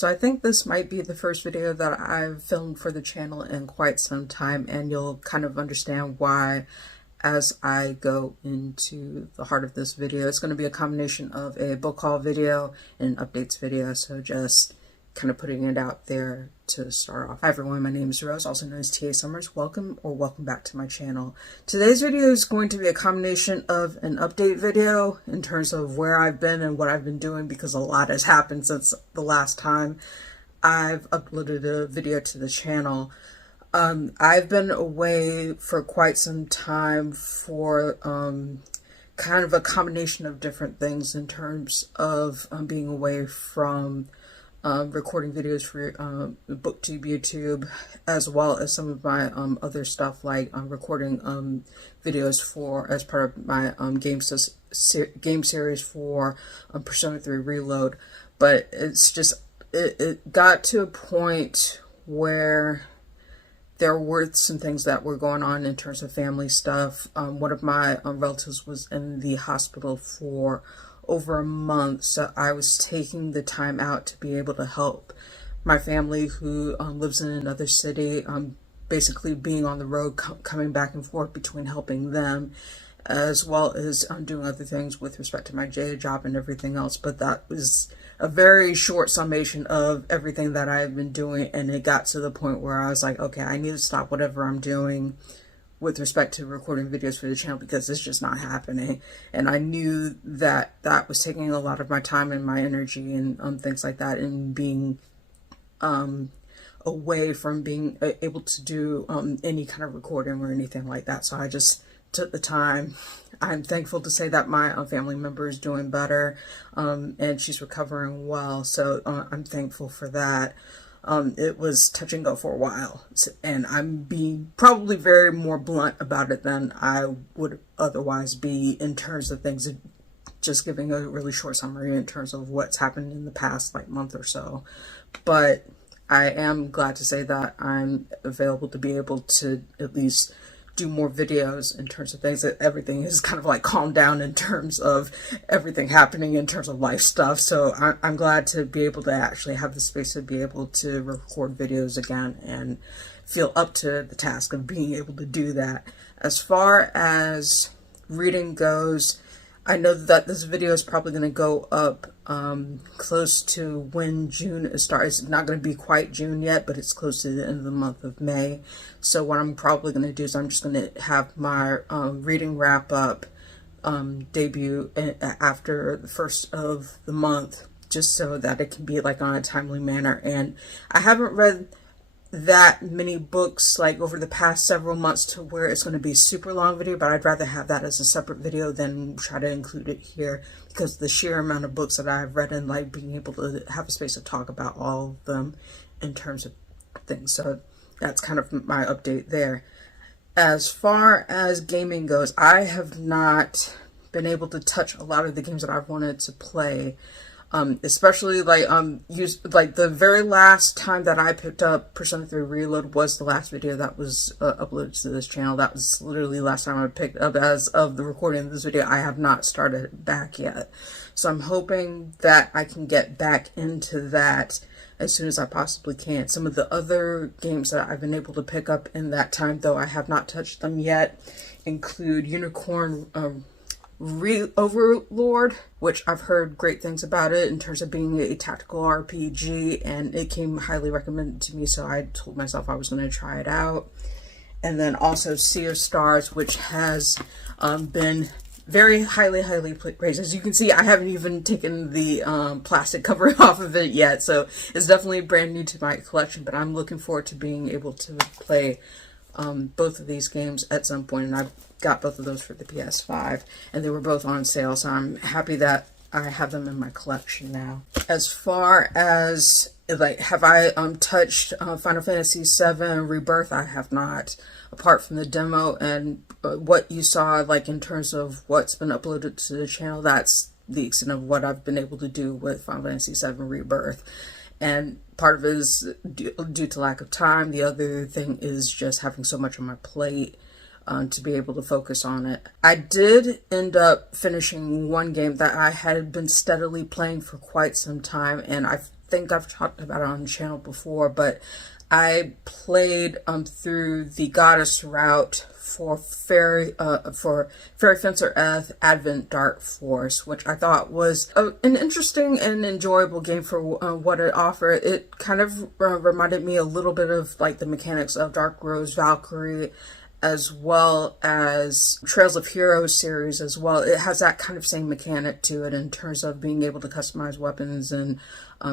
So I think this might be the first video that I've filmed for the channel in quite some time, and you'll kind of understand why as I go into the heart of this video. It's going to be a combination of a book haul video and an updates video, so just kind of putting it out there to start off. Hi everyone, my name is Rose, also known as TA Summers. Welcome back to my channel. Today's video is going to be a combination of an update video in terms of where I've been and what I've been doing, because a lot has happened since the last time I've uploaded a video to the channel. I've been away for quite some time for kind of a combination of different things in terms of being away from recording videos for BookTube YouTube, as well as some of my other stuff, like recording videos for as part of my game series for Persona 3 Reload. But it's just it got to a point where there were some things that were going on in terms of family stuff. One of my relatives was in the hospital for over a month, so I was taking the time out to be able to help my family who lives in another city, basically being on the road, coming back and forth between helping them, as well as doing other things with respect to my job and everything else. But that was a very short summation of everything that I've been doing, and it got to the point where I was like, okay, I need to stop whatever I'm doing with respect to recording videos for the channel, because it's just not happening. And I knew that that was taking a lot of my time and my energy and things like that, and being away from being able to do any kind of recording or anything like that. So I just took the time. I'm thankful to say that my family member is doing better, and she's recovering well, so I'm thankful for that. It was touch and go for a while, and I'm being probably very more blunt about it than I would otherwise be in terms of things, just giving a really short summary in terms of what's happened in the past month or so. But I am glad to say that I'm available to be able to at least do more videos in terms of things, that everything is kind of like calmed down in terms of everything happening in terms of life stuff. So I'm glad to be able to actually have the space to be able to record videos again and feel up to the task of being able to do that. As far as reading goes, I know that this video is probably going to go up close to when June is starting. It's not going to be quite June yet, but it's close to the end of the month of May. So what I'm probably going to do is I'm just going to have my reading wrap up debut after the first of the month, just so that it can be like on a timely manner. And I haven't read that many books like over the past several months to where it's going to be a super long video, but I'd rather have that as a separate video than try to include it here, because the sheer amount of books that I've read and like being able to have a space to talk about all of them in terms of things. So that's kind of my update there. As far as gaming goes, I have not been able to touch a lot of the games that I've wanted to play. Especially like the very last time that I picked up Persona 3 Reload was the last video that was uploaded to this channel. That was literally the last time I picked up. As of the recording of this video, I have not started it back yet. So I'm hoping that I can get back into that as soon as I possibly can. Some of the other games that I've been able to pick up in that time, though I have not touched them yet, include Unicorn Overlord, which I've heard great things about it in terms of being a tactical RPG, and it came highly recommended to me, so I told myself I was going to try it out. And then also Sea of Stars, which has been very highly praised. As you can see, I haven't even taken the plastic cover off of it yet, so it's definitely brand new to my collection, but I'm looking forward to being able to play both of these games at some point, and I've got both of those for the PS5, and they were both on sale, so I'm happy that I have them in my collection now. As far as like, have I touched Final Fantasy VII Rebirth? I have not, apart from the demo and what you saw like in terms of what's been uploaded to the channel. That's the extent of what I've been able to do with Final Fantasy VII Rebirth. And part of it is due to lack of time. The other thing is just having so much on my plate to be able to focus on it. I did end up finishing one game that I had been steadily playing for quite some time, and I think I've talked about it on the channel before, but I played through the goddess route for Fairy Fencer F Advent Dark Force, which I thought was an interesting and enjoyable game for what it offered. It kind of reminded me a little bit of like the mechanics of Dark Rose Valkyrie, as well as Trails of Heroes series as well. It has that kind of same mechanic to it in terms of being able to customize weapons and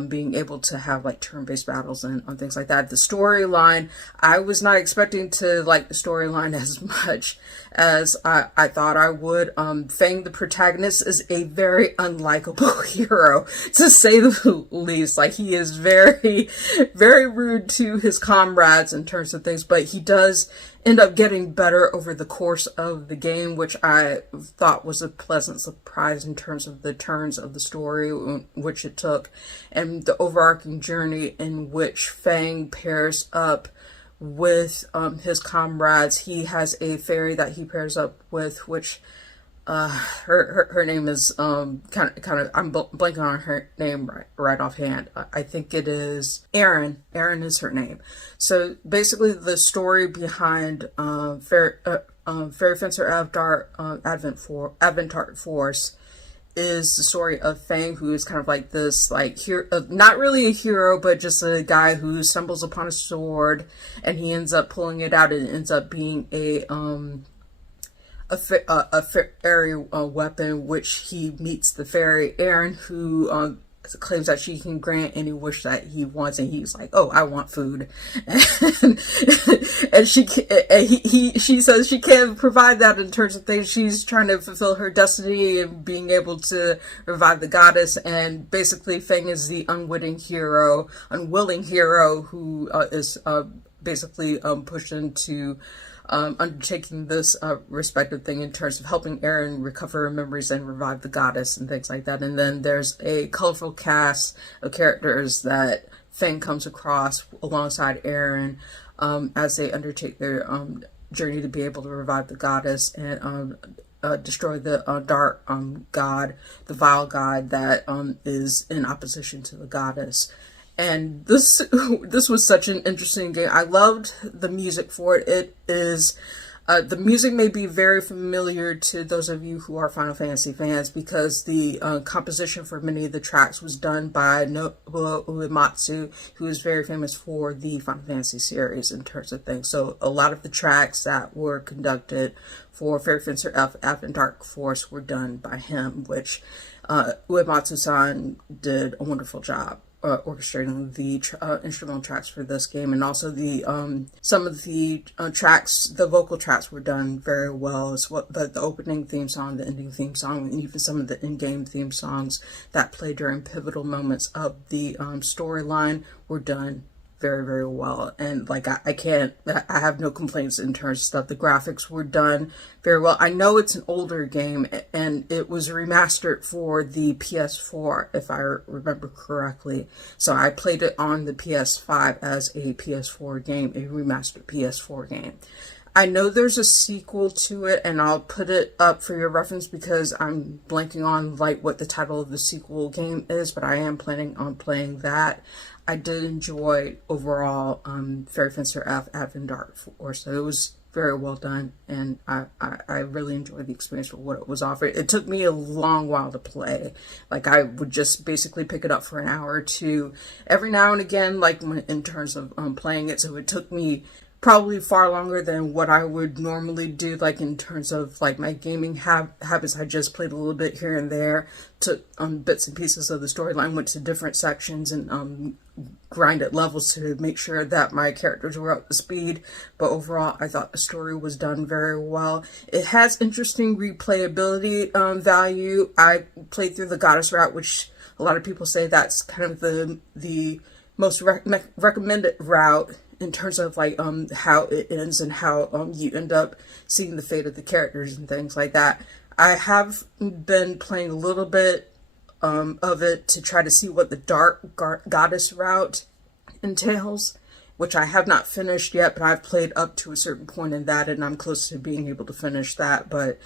being able to have like turn-based battles and things like that. The storyline, I was not expecting to like the storyline as much as I thought I would. Fang, the protagonist, is a very unlikable hero, to say the least. Like, he is very, very rude to his comrades in terms of things, but he does end up getting better over the course of the game, which I thought was a pleasant surprise in terms of the turns of the story which it took, and the overarching journey in which Fang pairs up with his comrades. He has a fairy that he pairs up with, which her name is kind of I'm blanking on her name right offhand. I think it is Erin. Erin is her name. So basically, the story behind Fairy Fencer Advent Dark Force is the story of Fang, who is kind of like this, like, not really a hero, but just a guy who stumbles upon a sword, and he ends up pulling it out, and it ends up being a fairy weapon, which he meets the fairy Erin, who claims that she can grant any wish that he wants, and he's like, "Oh, I want food," and she says she can't provide that in terms of things. She's trying to fulfill her destiny and being able to revive the goddess, and basically Fang is the unwilling hero who is basically pushed into undertaking this respective thing in terms of helping Erin recover her memories and revive the goddess and things like that. And then there's a colorful cast of characters that Fang comes across alongside Erin as they undertake their journey to be able to revive the goddess and destroy the dark god, the vile god that is in opposition to the goddess. And this was such an interesting game. I loved the music for it. It is, the music may be very familiar to those of you who are Final Fantasy fans, because the composition for many of the tracks was done by Nobuo Uematsu, who is very famous for the Final Fantasy series in terms of things. So a lot of the tracks that were conducted for Fairy Fencer F and Dark Force were done by him, which Uematsu-san did a wonderful job orchestrating the instrumental tracks for this game. And also the some of the tracks, the vocal tracks were done very well, as well. The opening theme song, the ending theme song, and even some of the in-game theme songs that play during pivotal moments of the storyline were done very, very well. And like, I have no complaints in terms of stuff. The graphics were done very well. I know it's an older game, and it was remastered for the PS4, if I remember correctly. So I played it on the PS5 as a PS4 game, a remastered PS4 game. I know there's a sequel to it, and I'll put it up for your reference because I'm blanking on like what the title of the sequel game is, but I am planning on playing that. I did enjoy overall Fairy Fencer F Advent Dark Force. So it was very well done, and I really enjoyed the experience for what it was offered. It took me a long while to play. Like, I would just basically pick it up for an hour or two every now and again, like in terms of playing it. So it took me probably far longer than what I would normally do, like in terms of like my gaming habits. I just played a little bit here and there, took bits and pieces of the storyline, went to different sections and grinded levels to make sure that my characters were up to speed. But overall, I thought the story was done very well. It has interesting replayability value. I played through the goddess route, which a lot of people say that's kind of the most recommended route in terms of like how it ends and how you end up seeing the fate of the characters and things like that. I have been playing a little bit of it to try to see what the dark goddess route entails, which I have not finished yet, but I've played up to a certain point in that, and I'm close to being able to finish that. But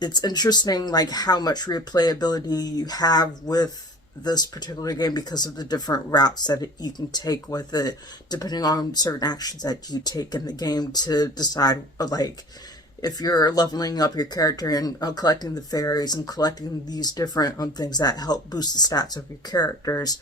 it's interesting like how much replayability you have with this particular game because of the different routes that you can take with it, depending on certain actions that you take in the game to decide, like, if you're leveling up your character and collecting the fairies and collecting these different things that help boost the stats of your characters,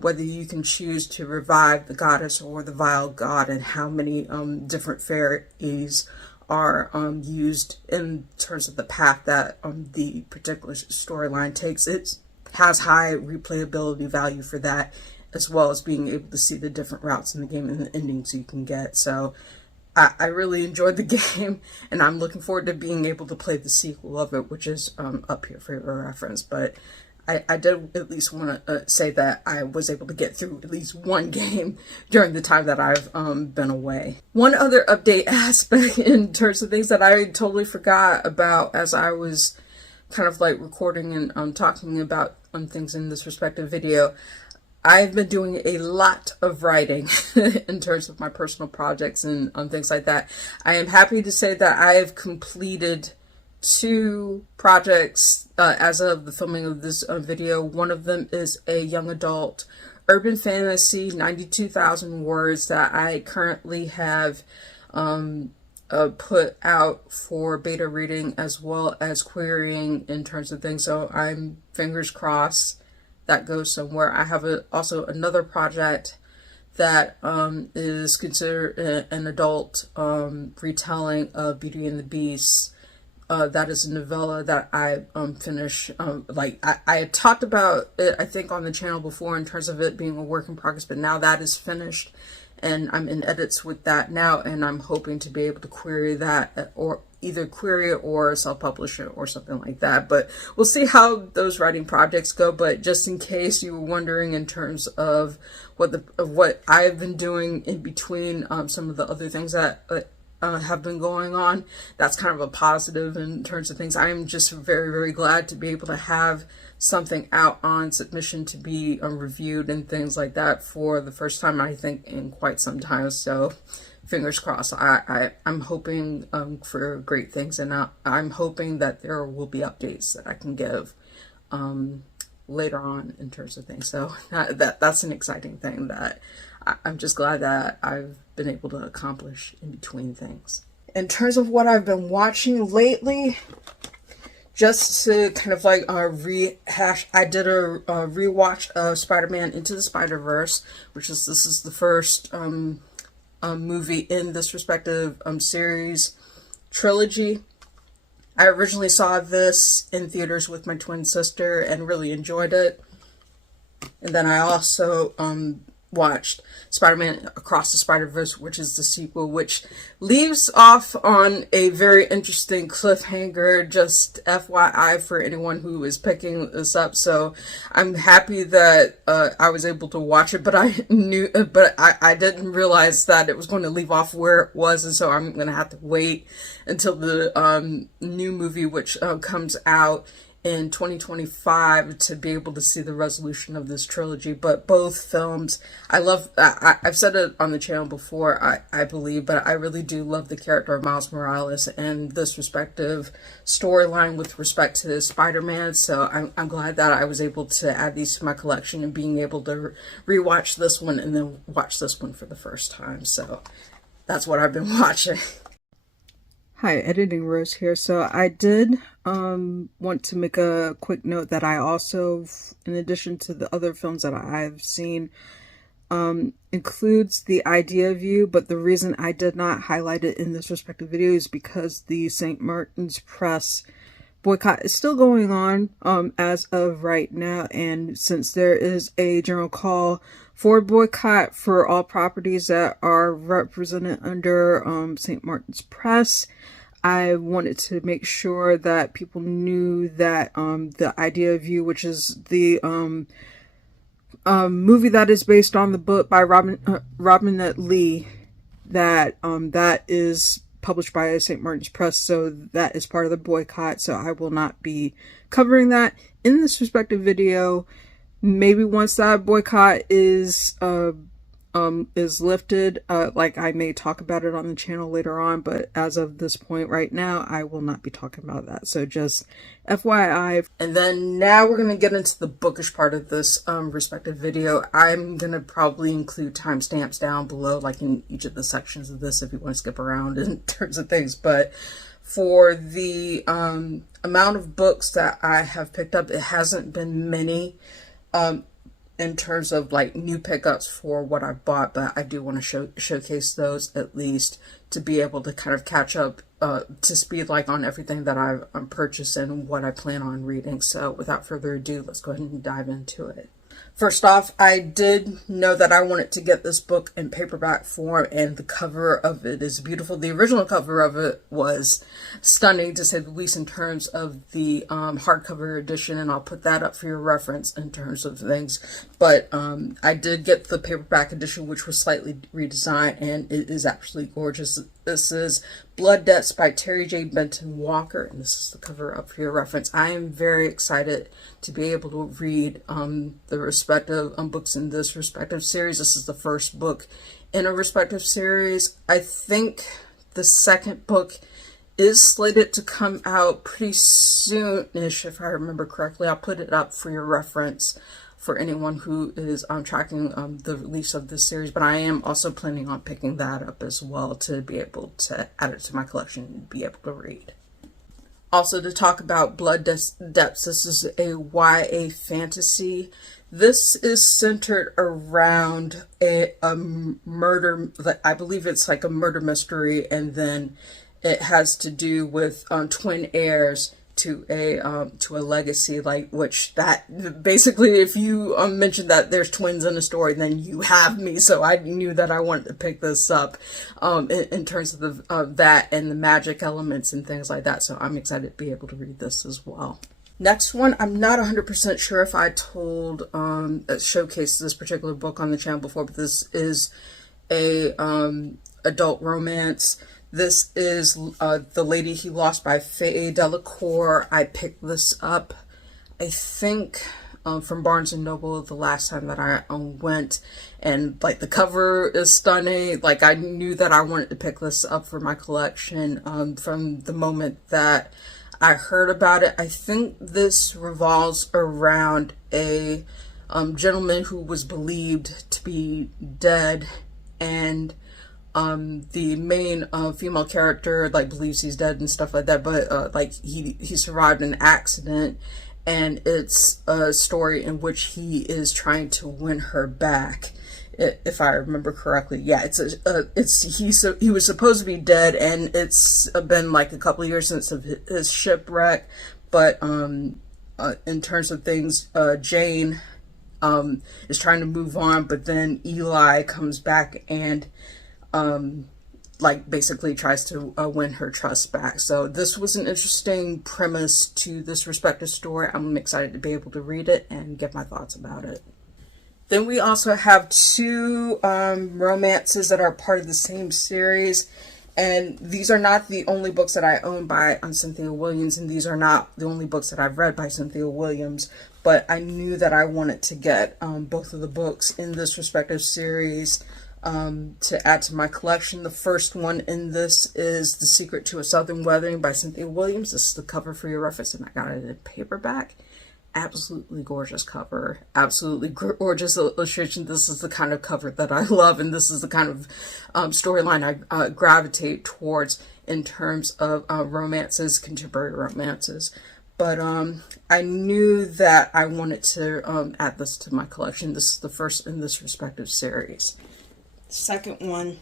whether you can choose to revive the goddess or the vile god, and how many different fairies are used in terms of the path that the particular storyline takes. It has high replayability value for that, as well as being able to see the different routes in the game and the endings you can get. So I really enjoyed the game, and I'm looking forward to being able to play the sequel of it, which is up here for your reference. But I did at least want to say that I was able to get through at least one game during the time that I've been away. One other update aspect in terms of things that I totally forgot about as I was kind of like recording and talking about things in this respective video. I've been doing a lot of writing in terms of my personal projects and things like that. I am happy to say that I have completed 2 projects as of the filming of this video. One of them is a young adult urban fantasy, 92,000 words, that I currently have put out for beta reading as well as querying in terms of things. So I'm fingers crossed that goes somewhere. I have also another project that is considered an adult retelling of Beauty and the Beast. That is a novella that I finished. I had talked about it, I think, on the channel before in terms of it being a work in progress, but now that is finished, and I'm in edits with that now, and I'm hoping to be able to query that, or either query it or self-publish it or something like that. But we'll see how those writing projects go. But just in case you were wondering in terms of what I've been doing in between some of the other things that have been going on, that's kind of a positive in terms of things. I am just very, very glad to be able to have something out on submission to be reviewed and things like that for the first time, I think, in quite some time. So fingers crossed. I'm hoping for great things, and I'm hoping that there will be updates that I can give later on in terms of things. So that's an exciting thing that I'm just glad that I've been able to accomplish in between things. In terms of what I've been watching lately, just to kind of like rehash, I did a rewatch of Spider-Man Into the Spider-Verse, this is the first movie in this respective series trilogy. I originally saw this in theaters with my twin sister and really enjoyed it. And then I also watched Spider-Man Across the Spider-Verse, which is the sequel, which leaves off on a very interesting cliffhanger, just FYI for anyone who is picking this up. So I'm happy that I was able to watch it, but I didn't realize that it was going to leave off where it was, and so I'm going to have to wait until the new movie, which comes out in 2025, to be able to see the resolution of this trilogy. But both films, I've said it on the channel before, I believe, but I really do love the character of Miles Morales and this respective storyline with respect to Spider-Man. So I'm glad that I was able to add these to my collection, and being able to rewatch this one and then watch this one for the first time. So that's what I've been watching. Hi, Editing Rose here. So I did want to make a quick note that I also, in addition to the other films that I've seen, includes The Idea of You, but the reason I did not highlight it in this respective video is because the St. Martin's Press boycott is still going on as of right now, and since there is a general call for boycott for all properties that are represented under St. Martin's Press, I wanted to make sure that people knew that The Idea of You, which is the movie that is based on the book by Robinette Lee, that that is published by St. Martin's Press, so that is part of the boycott. So I will not be covering that in this respective video. Maybe once that boycott is is lifted. Like I may talk about it on the channel later on, but as of this point right now, I will not be talking about that. So just FYI. And then now we're going to get into the bookish part of this respective video. I'm going to probably include timestamps down below, like in each of the sections of this if you want to skip around in terms of things. But for the amount of books that I have picked up, it hasn't been many. In terms of like new pickups for what I bought, but I do want to showcase those at least to be able to kind of catch up to speed like on everything that I've purchased and what I plan on reading. So without further ado, let's go ahead and dive into it. First off, I did know that I wanted to get this book in paperback form, and the cover of it is beautiful. The original cover of it was stunning, to say the least, in terms of the hardcover edition, and I'll put that up for your reference in terms of things. But I did get the paperback edition, which was slightly redesigned, and it is absolutely gorgeous. This is Blood Debts by Terry J. Benton Walker, and this is the cover up for your reference. I am very excited to be able to read the respective books in this respective series. This is the first book in a respective series. I think the second book is slated to come out pretty soon-ish, if I remember correctly. I'll put it up for your reference for anyone who is tracking the release of this series, but I am also planning on picking that up as well to be able to add it to my collection and be able to read. Also, to talk about Blood Debts, this is a YA fantasy. This is centered around a murder, I believe it's like a murder mystery, and then it has to do with twin heirs to a legacy, like, which that basically, if you mention that there's twins in a story, then you have me. So I knew that I wanted to pick this up in terms of that and the magic elements and things like that. So I'm excited to be able to read this as well. Next one, I'm not 100% sure if I told showcased this particular book on the channel before, but this is a adult romance. This is The Lady He Lost by Faye Delacour. I picked this up, I think, from Barnes & Noble the last time that I went. And, like, the cover is stunning. Like, I knew that I wanted to pick this up for my collection from the moment that I heard about it. I think this revolves around a gentleman who was believed to be dead, and the main female character like believes he's dead and stuff like that, but like he survived an accident, and it's a story in which he is trying to win her back, if I remember correctly. Yeah, he was supposed to be dead, and it's been like a couple of years since his shipwreck, but in terms of things, Jane is trying to move on, but then Eli comes back and like basically tries to win her trust back. So this was an interesting premise to this respective story. I'm excited to be able to read it and get my thoughts about it. Then we also have two romances that are part of the same series, and these are not the only books that I own by Cynthia Williams, and these are not the only books that I've read by Cynthia Williams, but I knew that I wanted to get both of the books in this respective series to add to my collection. The first one in this is The Secret to a Southern Wedding by Cynthia Williams. This is the cover for your reference, and I got it in paperback. Absolutely gorgeous cover, absolutely gorgeous illustration. This is the kind of cover that I love, and this is the kind of storyline I gravitate towards in terms of romances, contemporary romances. But I knew that I wanted to add this to my collection. This is the first in this respective series. Second one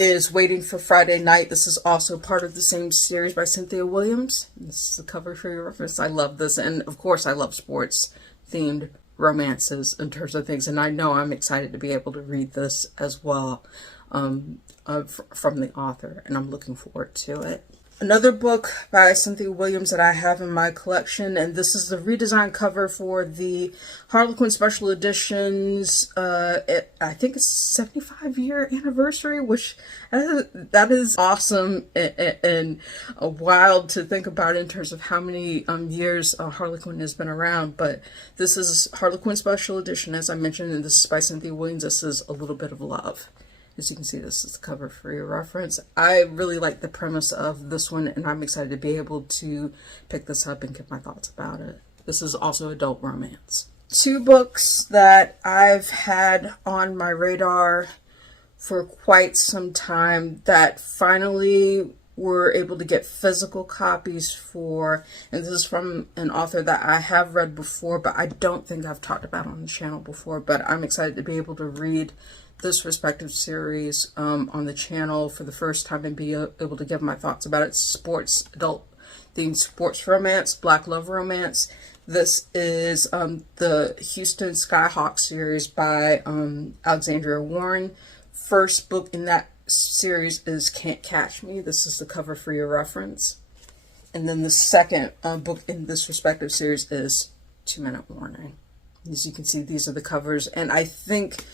is Waiting for Friday Night. This is also part of the same series by Cynthia Williams. This is the cover for your reference. I love this, and of course I love sports themed romances in terms of things, and I know I'm excited to be able to read this as well from the author, and I'm looking forward to it. Another book by Cynthia Williams that I have in my collection, and this is the redesigned cover for the Harlequin Special Editions, I think it's 75-year anniversary, which that is awesome and wild to think about in terms of how many years Harlequin has been around. But this is Harlequin Special Edition, as I mentioned, and this is by Cynthia Williams. This is A Little Bit of Love. As you can see, this is the cover for your reference. I really like the premise of this one, and I'm excited to be able to pick this up and give my thoughts about it. This is also adult romance. Two books that I've had on my radar for quite some time that finally were able to get physical copies for, and this is from an author that I have read before, but I don't think I've talked about on the channel before, but I'm excited to be able to read this respective series on the channel for the first time and be able to give my thoughts about it. Sports, adult themed sports romance, black love romance. This is the Houston Skyhawk series by Alexandria Warren. First book in that series is Can't Catch Me. This is the cover for your reference. And then the second book in this respective series is 2 Minute Warning. As you can see, these are the covers, and I think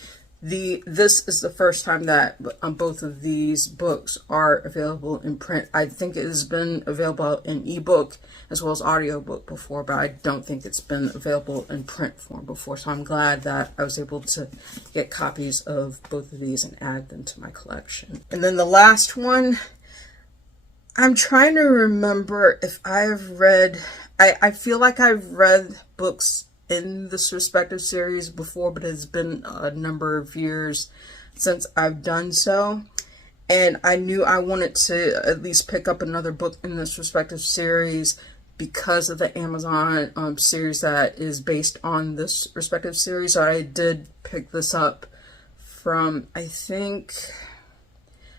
this is the first time that both of these books are available in print. I think it has been available in ebook as well as audiobook before, but I don't think it's been available in print form before. So I'm glad that I was able to get copies of both of these and add them to my collection. And then the last one, I'm trying to remember if I've read, I feel like I've read books in this respective series before, but it's been a number of years since I've done so, and I knew I wanted to at least pick up another book in this respective series because of the Amazon series that is based on this respective series. So I did pick this up from, I think,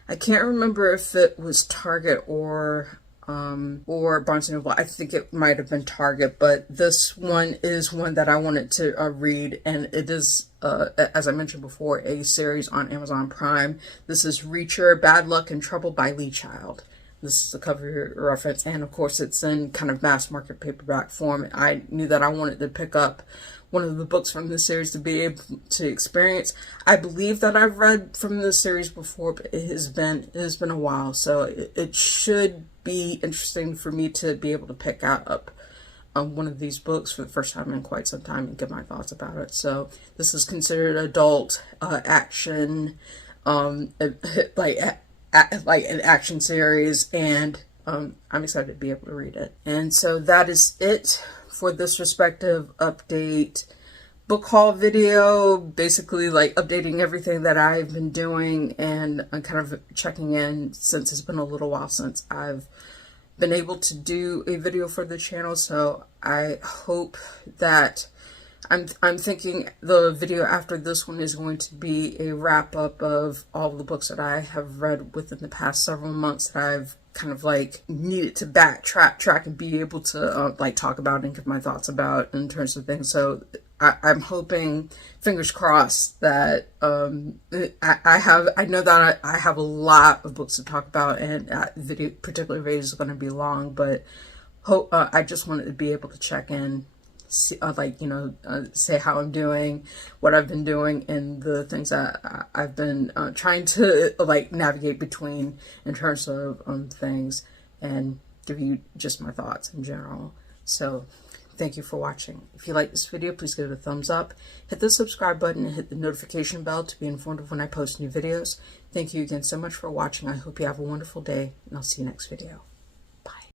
I can't remember if it was Target or Barnes & Noble. I think it might have been Target, but this one is one that I wanted to read, and it is, as I mentioned before, a series on Amazon Prime. This is Reacher, Bad Luck and Trouble by Lee Child. This is the cover reference, and of course it's in kind of mass market paperback form. I knew that I wanted to pick up one of the books from this series to be able to experience. I believe that I've read from this series before, but it has been a while, so it should be interesting for me to be able to pick up one of these books for the first time in quite some time and give my thoughts about it. So this is considered adult action, like an action series, and I'm excited to be able to read it. And so that is it for this respective update book haul video, basically like updating everything that I've been doing, and I'm kind of checking in since it's been a little while since I've been able to do a video for the channel. So I hope that I'm thinking the video after this one is going to be a wrap up of all the books that I have read within the past several months that I've kind of like needed to backtrack and be able to like talk about and give my thoughts about in terms of things. So I'm hoping, fingers crossed, that I know that I have a lot of books to talk about, and video, particular videos, is going to be long, but I just wanted to be able to check in, see, say how I'm doing, what I've been doing, and the things that I've been trying to like navigate between in terms of things, and give you just my thoughts in general. So thank you for watching. If you like this video, please give it a thumbs up, hit the subscribe button, and hit the notification bell to be informed of when I post new videos. Thank you again so much for watching. I hope you have a wonderful day, and I'll see you next video.